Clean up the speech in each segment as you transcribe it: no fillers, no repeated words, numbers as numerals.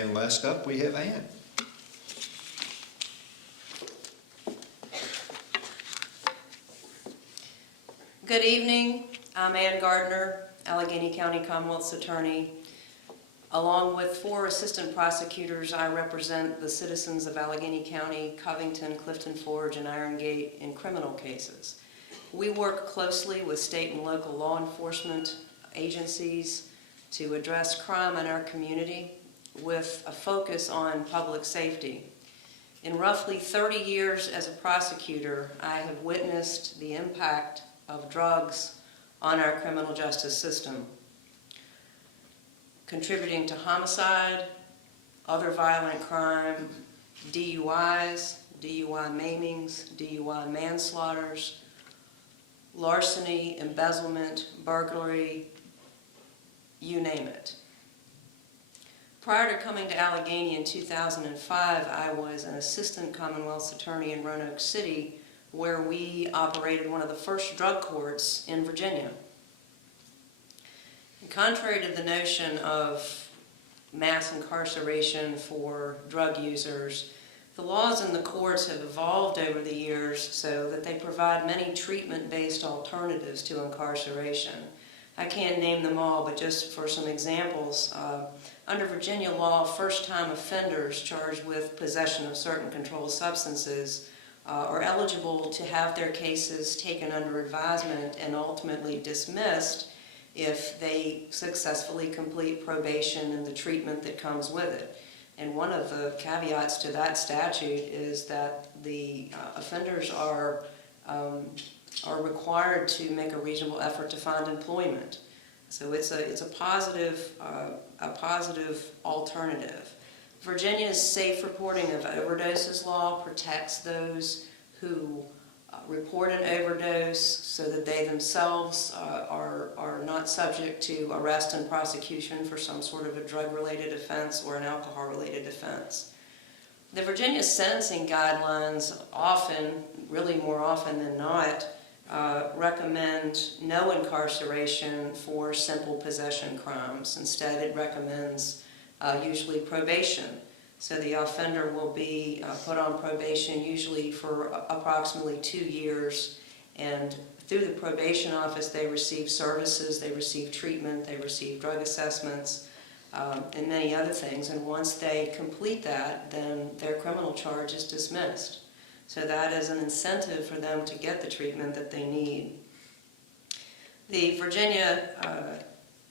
And last up, we have Ann. Good evening. I'm Ann Gardner, Alleghany County Commonwealth's attorney. Along with 4 assistant prosecutors, I represent the citizens of Alleghany County, Covington, Clifton Forge, and Iron Gate in criminal cases. We work closely with state and local law enforcement agencies to address crime in our community with a focus on public safety. In roughly 30 years as a prosecutor, I have witnessed the impact of drugs on our criminal justice system, contributing to homicide, other violent crime, DUIs, DUI maimings, DUI manslaughters, larceny, embezzlement, burglary, you name it. Prior to coming to Alleghany in 2005, I was an assistant Commonwealth's attorney in Roanoke City, where we operated one of the first drug courts in Virginia. And contrary to the notion of mass incarceration for drug users, the laws in the courts have evolved over the years so that they provide many treatment-based alternatives to incarceration. I can't name them all, but just for some examples, under Virginia law, first-time offenders charged with possession of certain controlled substances are eligible to have their cases taken under advisement and ultimately dismissed if they successfully complete probation and the treatment that comes with it. And one of the caveats to that statute is that the offenders are required to make a reasonable effort to find employment. So it's a positive alternative. Virginia's safe reporting of overdoses law protects those who report an overdose so that they themselves are not subject to arrest and prosecution for some sort of a drug-related offense or an alcohol-related offense. The Virginia sentencing guidelines often, really more often than not, recommend no incarceration for simple possession crimes. Instead, it recommends usually probation. So the offender will be put on probation usually for approximately 2 years, and through the probation office they receive services, they receive treatment, they receive drug assessments, and many other things. And once they complete that, then their criminal charge is dismissed. So that is an incentive for them to get the treatment that they need. The Virginia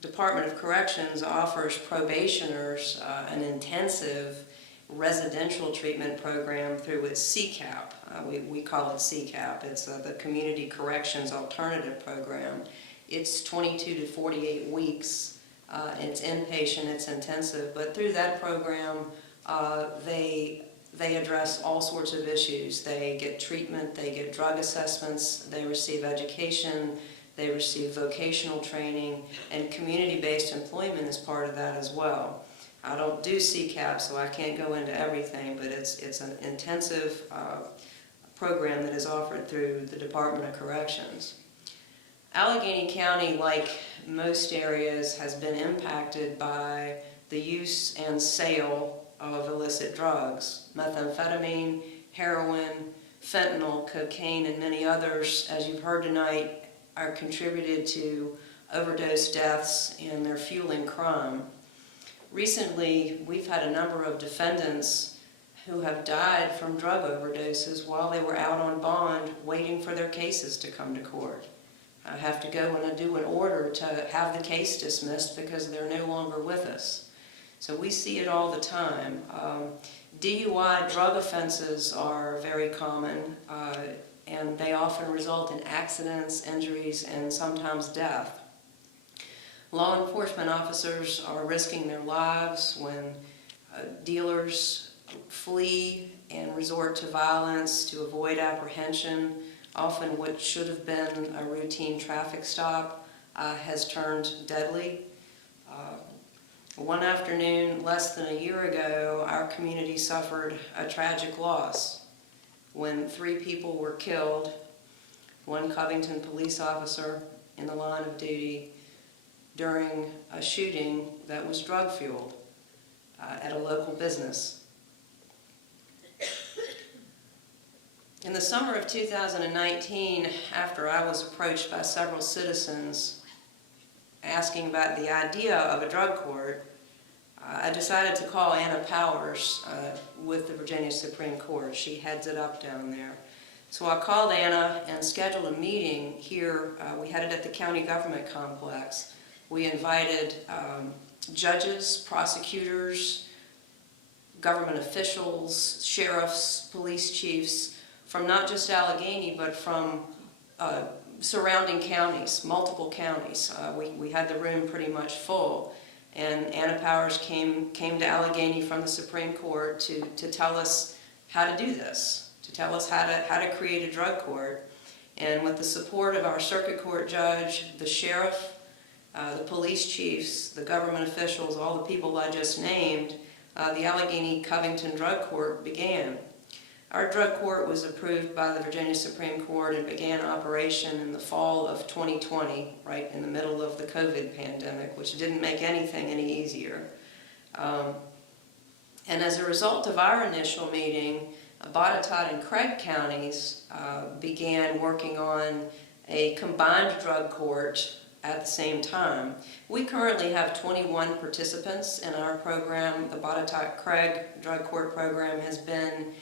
Department of Corrections offers probationers an intensive residential treatment program through its CCAP. We call it CCAP. It's the Community Corrections Alternative Program. It's 22 to 48 weeks. It's inpatient, it's intensive, but through that program they address all sorts of issues. They get treatment, they get drug assessments, they receive education, they receive vocational training, and community-based employment is part of that as well. I don't do CCAP, so I can't go into everything, but it's an intensive program that is offered through the Department of Corrections. Alleghany County, like most areas, has been impacted by the use and sale of illicit drugs. Methamphetamine, heroin, fentanyl, cocaine, and many others, as you've heard tonight, are contributed to overdose deaths and they're fueling crime. Recently, we've had a number of defendants who have died from drug overdoses while they were out on bond waiting for their cases to come to court. I have to go and do an order to have the case dismissed because they're no longer with us. So we see it all the time. DUI drug offenses are very common, and they often result in accidents, injuries, and sometimes death. Law enforcement officers are risking their lives when dealers flee and resort to violence to avoid apprehension. Often what should have been a routine traffic stop has turned deadly. One afternoon, less than a year ago, our community suffered a tragic loss when 3 people were killed, one Covington police officer in the line of duty, during a shooting that was drug-fueled. at a local business. In the summer of 2019, after I was approached by several citizens asking about the idea of a drug court, I decided to call Anna Powers with the Virginia Supreme Court. She heads it up down there. So I called Anna and scheduled a meeting here. We had it at the county government complex. We invited judges, prosecutors, government officials, sheriffs, police chiefs from not just Alleghany, but from surrounding counties, multiple counties. We had the room pretty much full. And Anna Powers came to Alleghany from the Supreme Court to tell us how to do this, to tell us how to create a drug court. And with the support of our circuit court judge, the sheriff, the police chiefs, the government officials, all the people I just named, the Alleghany Covington Drug Court began. Our drug court was approved by the Virginia Supreme Court and began operation in the fall of 2020, right in the middle of the COVID pandemic, which didn't make anything any easier. And as a result of our initial meeting, Botetourt and Craig counties began working on a combined drug court at the same time. We currently have 21 participants in our program. The Botetourt-Craig drug court program has been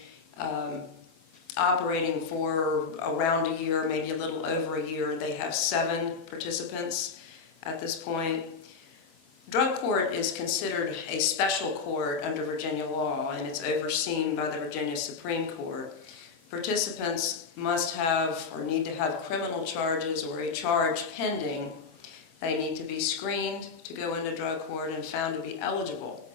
operating for around a year, maybe a little over a year. They have 7 participants at this point. Drug court is considered a special court under Virginia law, and it's overseen by the Virginia Supreme Court. Participants must have or need to have criminal charges or a charge pending. They need to be screened to go into drug court and found to be eligible.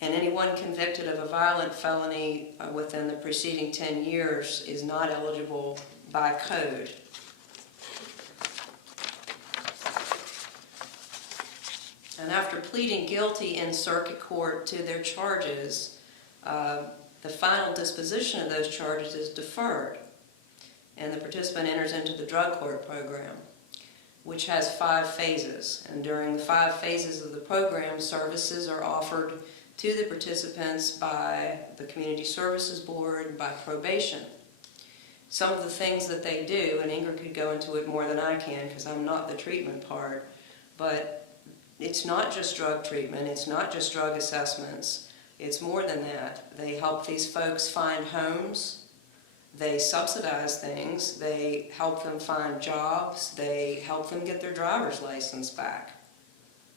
And anyone convicted of a violent felony within the preceding 10 years is not eligible by code. And after pleading guilty in circuit court to their charges, the final disposition of those charges is deferred, and the participant enters into the drug court program, which has 5 phases. And during the 5 phases of the program, services are offered to the participants by the Community Services Board, by probation. Some of the things that they do, and Ingrid could go into it more than I can because I'm not the treatment part, but it's not just drug treatment, it's not just drug assessments, it's more than that. They help these folks find homes, they subsidize things, they help them find jobs, they help them get their driver's license back.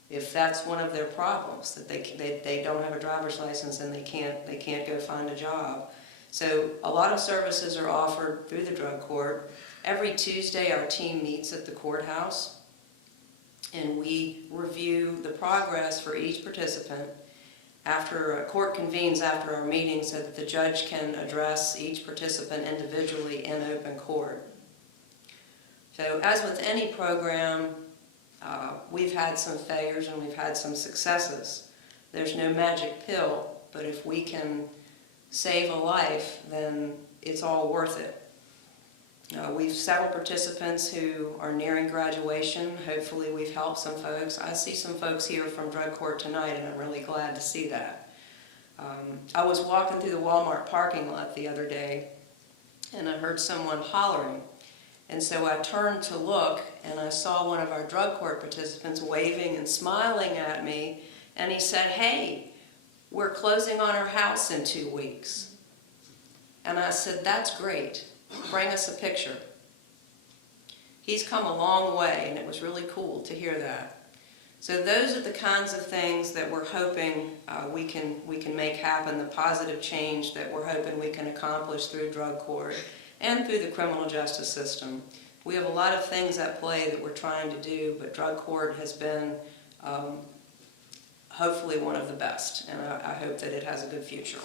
If that's one of their problems, that they don't have a driver's license and they can't go find a job. So a lot of services are offered through the drug court. Every Tuesday our team meets at the courthouse and we review the progress for each participant. After a court convenes after our meeting so that the judge can address each participant individually in open court. So as with any program, we've had some failures and we've had some successes. There's no magic pill, but if we can save a life, then it's all worth it. We've several participants who are nearing graduation. Hopefully we've helped some folks. I see some folks here from drug court tonight and I'm really glad to see that. I was walking through the Walmart parking lot the other day and I heard someone hollering. And so I turned to look and I saw one of our drug court participants waving and smiling at me, and he said, "Hey, we're closing on our house in 2 weeks." And I said, "That's great. Bring us a picture." He's come a long way and it was really cool to hear that. So those are the kinds of things that we're hoping we can make happen, the positive change that we're hoping we can accomplish through drug court and through the criminal justice system. We have a lot of things at play that we're trying to do, but drug court has been hopefully one of the best, and I hope that it has a good future.